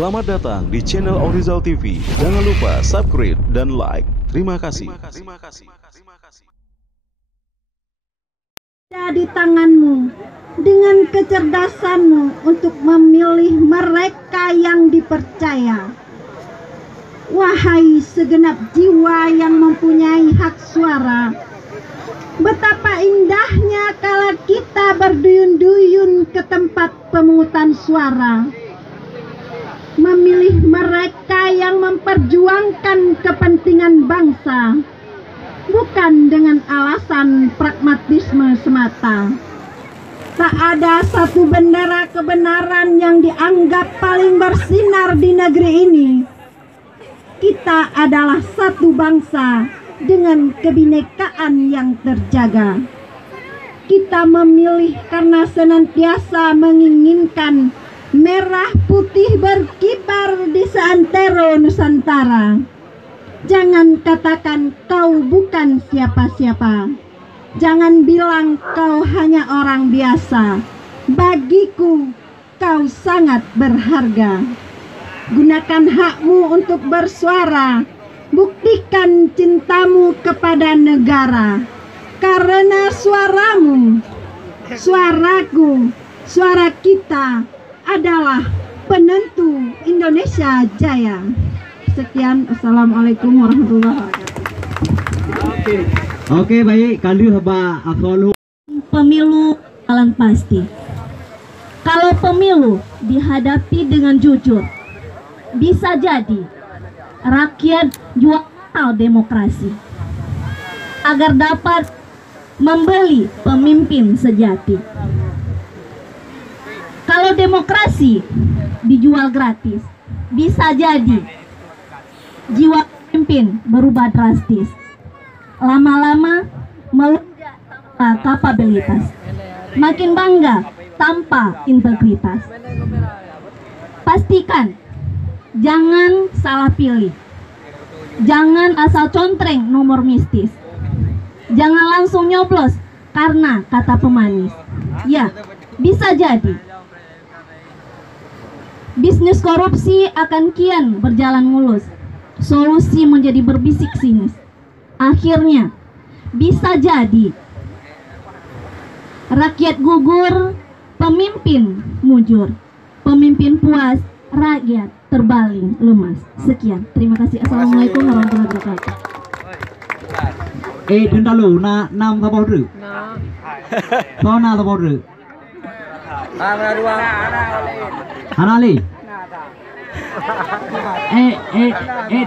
Selamat datang di channel Orizal TV. Jangan lupa subscribe dan like. Terima kasih. Ada di tanganmu dengan kecerdasanmu untuk memilih mereka yang dipercaya. Wahai segenap jiwa yang mempunyai hak suara, betapa indahnya kala kita berduyun-duyun ke tempat pemungutan suara, memilih mereka yang memperjuangkan kepentingan bangsa, bukan dengan alasan pragmatisme semata. Tak ada satu bendera kebenaran yang dianggap paling bersinar di negeri ini. Kita adalah satu bangsa dengan kebinekaan yang terjaga. Kita memilih karena senantiasa menginginkan merah putih berkibar di seantero Nusantara. Jangan katakan kau bukan siapa-siapa. Jangan bilang kau hanya orang biasa. Bagiku kau sangat berharga. Gunakan hakmu untuk bersuara. Buktikan cintamu kepada negara. Karena suaramu, suaraku, suara kita adalah penentu Indonesia Jaya. Sekian, assalamualaikum warahmatullahi wabarakatuh. Oke, baik, kali haba akolu. Pemilu jalan pasti. Kalau pemilu dihadapi dengan jujur, bisa jadi rakyat jual demokrasi agar dapat membeli pemimpin sejati. Kalau demokrasi dijual gratis, bisa jadi jiwa pemimpin berubah drastis. Lama-lama melunjak tanpa kapabilitas, makin bangga tanpa integritas. Pastikan jangan salah pilih, jangan asal contreng nomor mistis, jangan langsung nyoblos karena kata pemanis. Ya, bisa jadi bisnis korupsi akan kian berjalan mulus, solusi menjadi berbisik sinis. Akhirnya bisa jadi rakyat gugur, pemimpin mujur, pemimpin puas, rakyat terbaling lemas. Sekian, terima kasih. Assalamualaikum warahmatullahi wabarakatuh. Dentalu na nam tabau ru. Sona tabau ru. Hanali.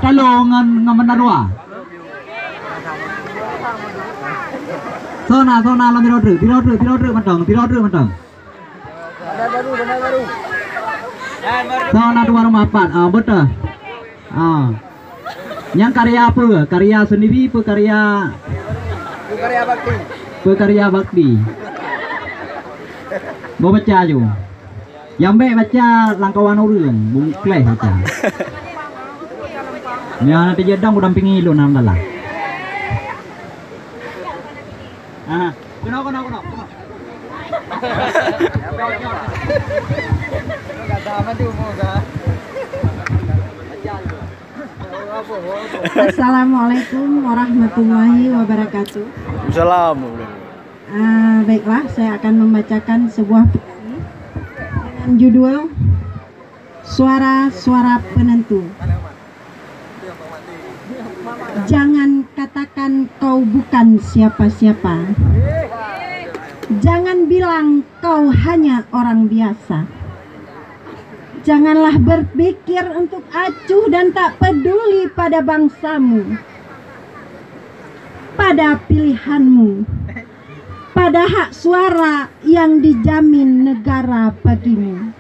Talo ngan menarua. Sona lo tirodu mantong. Sona 204. Betul. Yang karya apa? Karya sendiri, karya bakti. Karya bakti. Mau baca jo. Yang baik baca langkawan urang, bung kleh baca. Ya nanti jedang udah dampingi lu nang dalah. Kuno. Assalamualaikum warahmatullahi wabarakatuh. Assalamualaikum. Baiklah, saya akan membacakan sebuah puisi dengan judul Suara-suara Penentu. Jangan katakan kau bukan siapa-siapa. Jangan bilang kau hanya orang biasa. Janganlah berpikir untuk acuh dan tak peduli pada bangsamu, pada pilihanmu, pada hak suara yang dijamin negara bagimu.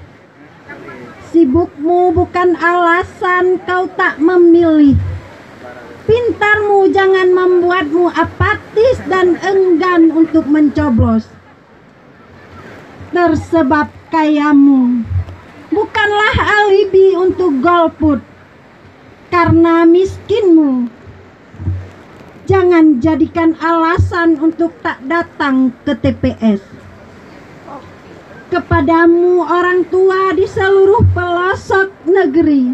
Sibukmu bukan alasan kau tak memilih. Pintarmu jangan membuatmu apatis dan enggan untuk mencoblos. Tersebab kayamu bukanlah alibi untuk golput. Karena miskinmu, jangan jadikan alasan untuk tak datang ke TPS. kepadamu orang tua di seluruh pelosok negeri.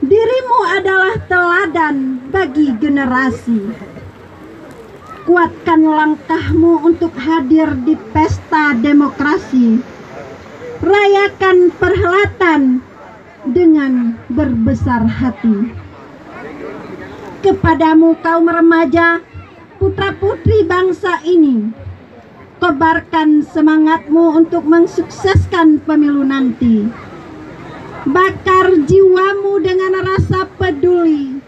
Dirimu adalah teladan bagi generasi. Kuatkan langkahmu untuk hadir di pesta demokrasi. Rayakan perhelatan dengan berbesar hati. Kepadamu kaum remaja, putra-putri bangsa ini, kobarkan semangatmu untuk mensukseskan pemilu nanti. Bakar jiwamu dengan rasa peduli.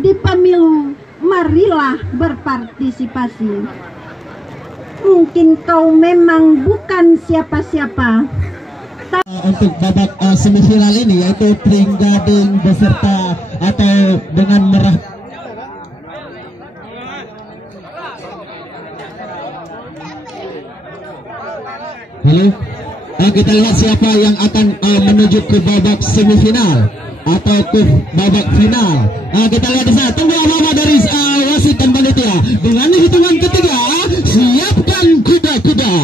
Di pemilu, marilah berpartisipasi. Mungkin kau memang bukan siapa-siapa. Untuk babak semifinal ini, yaitu Pring Gading beserta atau dengan merah. Halo, kita lihat siapa yang akan menuju ke babak semifinal atau ke babak final. Kita lihat di sana. Tunggu apa dari wasit dan panitia. Dengan hitungan ketiga, siapkan kuda-kuda.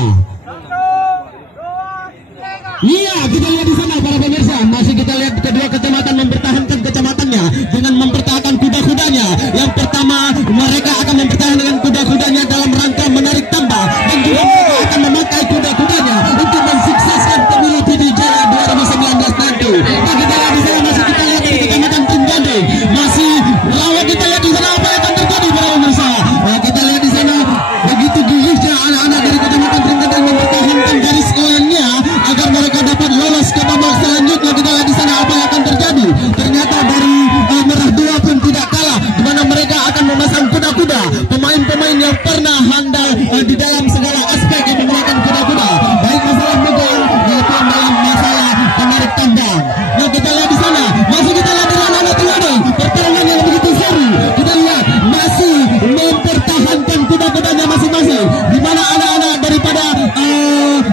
Iya, kita lihat di sana para pemirsa. Masih kita lihat kedua kecamatan mempertahankan kecamatannya dengan mempertahankan kuda-kudanya. Yang pertama, mereka akan mempertahankan dengan kuda-kudanya dalam rangka menarik tambah, dan juga mereka akan memakai kuda-kudanya untuk mensukseskan pemilu PD Jaya 2019 nanti. Nah, kita lihat di sana, masih kita lihat dari kecamatan Tunggande. Masih rawat, kita lihat di sana apa yang akan terjadi para pemirsa. Nah, kita lihat di sana begitu gigihnya anak-anak dari kecamatan Tunggande mempertahankan garis koinnya agar mereka dapat lolos ke babak selanjutnya. Kita lihat di sana apa yang akan terjadi. Ternyata dari Merah Dua pun tidak kalah, di mana mereka akan memasang kuda-kuda, pemain-pemain yang pernah handal di dalam segala aspek yang menggunakan kuda-kuda, baik masalah megang maupun dalam masalah menarik tambang. Nah, kita lihat di sana, masih kita lihat dengan anak Tunggande, pertarungan yang begitu seru. Kita lihat masih mempertahankan kuda-kudanya masing-masing, di mana anak-anak daripada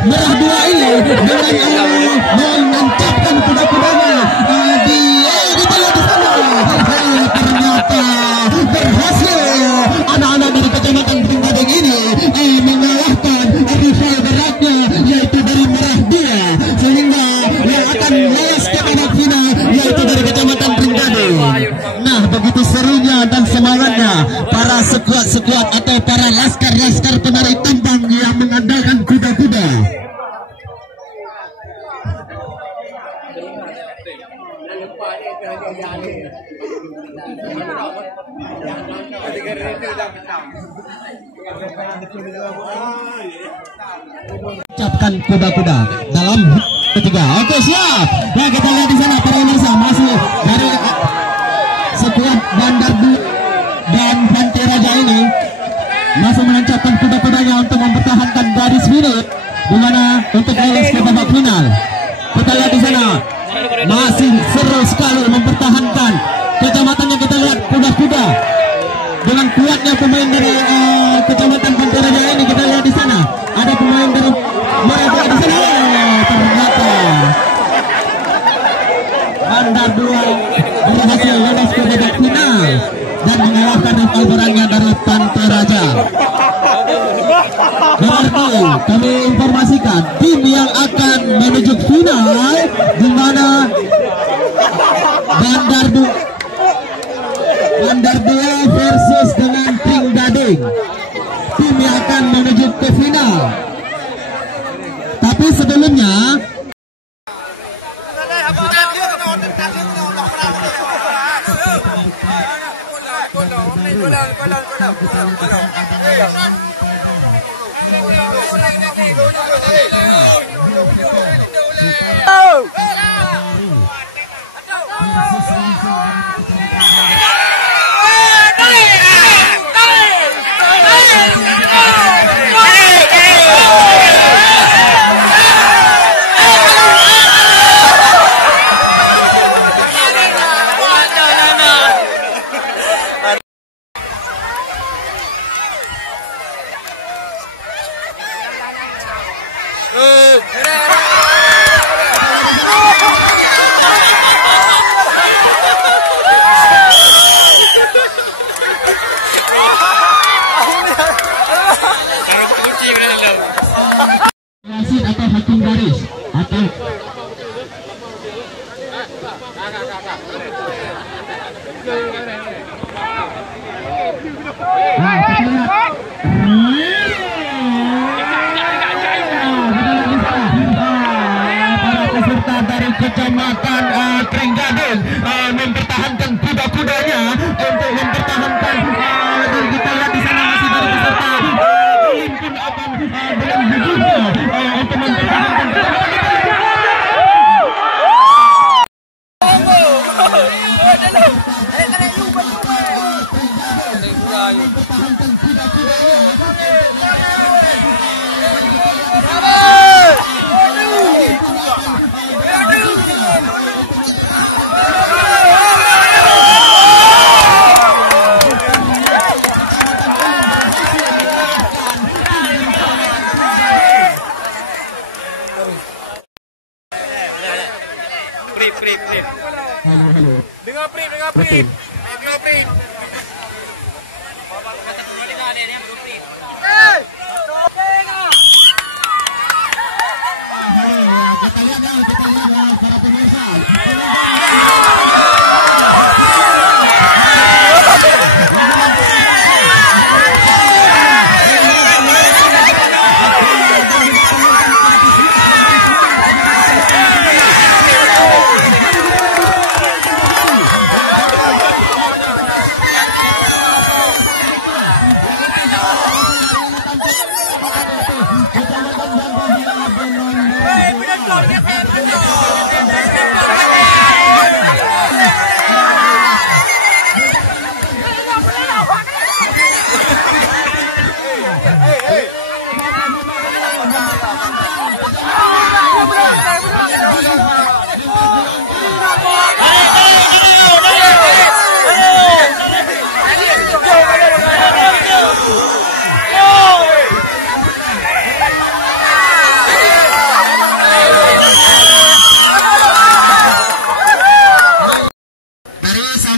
Merah Dua ini dengan menancapkan kuda-kudanya di kita lihat di sana. Ternyata berhasil anak-anak dari kecamatan Tunggande ini mengalahkan rival beratnya, yaitu dari Merah Dua, sehingga yang akan lolos ke babak final yaitu dari kecamatan Tunggande. Nah, begitu serunya dan semangatnya para sekuat-sekuat atau para laskar-laskar penarik tambang yang mengandalkan kuda-kuda. Ucapkan kuda-kuda dalam ketiga. Oke, siap. Nah, kita lihat di sana para pemirsa, masih dari sekuat Bandar Dua dan Pantai Raja ini masih menancapkan kuda-kudanya untuk mempertahankan garis finish, di mana untuk lolos ke babak final. Kita lihat di sana masih seru sekali mempertahankan kecamatannya. Kita lihat kuda-kuda dengan kuatnya pemain dari kecamatan Pantai Raja ini. Kita lihat di sana ada pemain dari Merah Dua di sana. Ternyata Bandar Dua berhasil lolos ke babak final dan mengalahkan rival beratnya dari Pantai Raja. Berarti kami informasikan tim yang akan menuju final, di mana Bandar Dua versus dengan Pring Gading, tim yang akan menuju ke final. Tapi sebelumnya wasit atau satu baris atau para peserta dari Kecamatan Trenggading mempertahankan kuda-kudanya untuk mempertahankan. Kita lihat di sana masih dari peserta Ulin pun akan dengan gigihnya untuk mempertahankan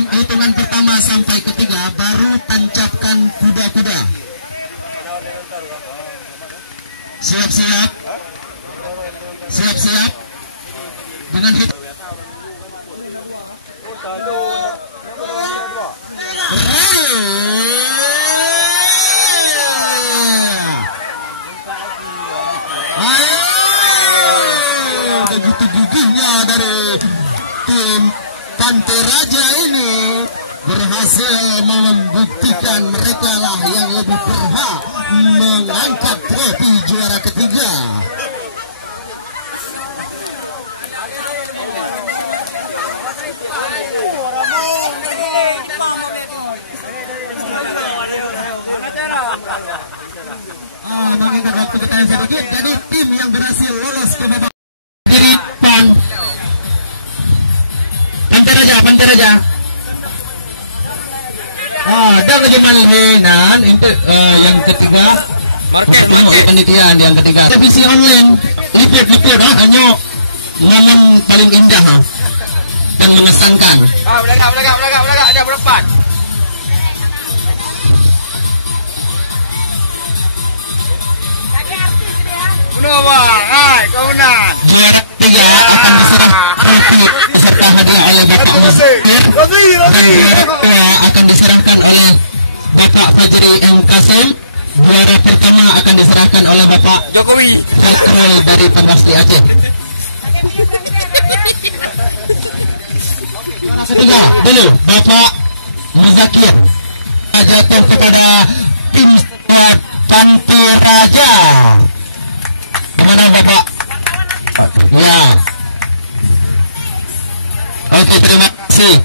hitungan pertama sampai ketiga baru tancapkan kuda-kuda. Siap-siap. Siap-siap. Dengan begitu gigihnya dari tim Pantai Raja ini berhasil membuktikan mereka lah yang lebih berhak mengangkat trofi juara ketiga. Mengingat waktu kita yang sedikit, jadi tim yang berhasil lolos ke babak diri Pantai Raja. Dan kejuman lainan itu yang ketiga market penelitian yang ketiga televisi online liput hanya momen paling indah dan mengesankan. Belakang ada berempat. Juara ketiga akan diserahkan peserta hadiah oleh Bapak Musir. Akan diserahkan oleh Bapak Fajri M. Kasim. Juara pertama akan diserahkan oleh Bapak Jokowi Fakrul dari Pemwasli Aceh. Juara ketiga dulu Bapak Muzakir jatuh kepada tim squad Pantai Raja. Mana Bapak? Ya. Oke, terima kasih.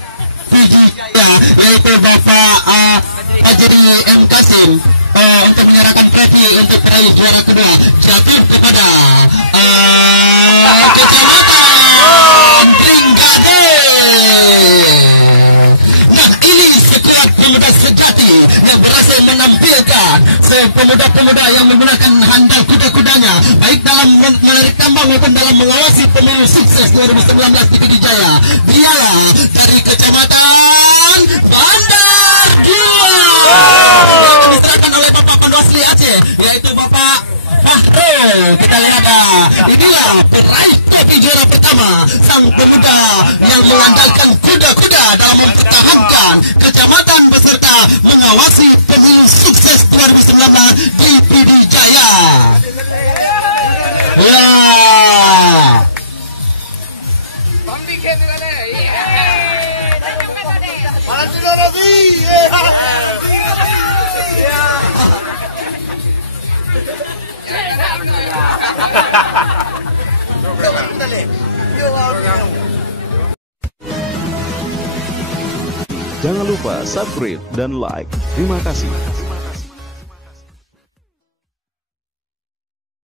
Puji Jaya, yaitu Bapak Fajri M. Kasim untuk menyerahkan trofi untuk peraih juara kedua jatuh kepada Kecamatan Trenggading. Nah, ini sekuat pemuda sejati yang berhasil menampilkan pemuda-pemuda yang menggunakan handal kuda-kudanya baik dalam menarik tambang maupun dalam mengawasi pemilu sukses 2019 di Pidijaya. Dialah dari Kecamatan Bandar Jua. Diserahkan oleh Bapak Pemwasli Aceh, yaitu Bapak Fahrul. Kita lihat ini pula peraih topi juara pertama, sang pemuda yang mengandalkan kuda-kuda dalam mempertahankan kecamatan beserta mengawasi pemilu sukses 2019 di Pidijaya. Ya. Jangan lupa subscribe dan like. Terima kasih.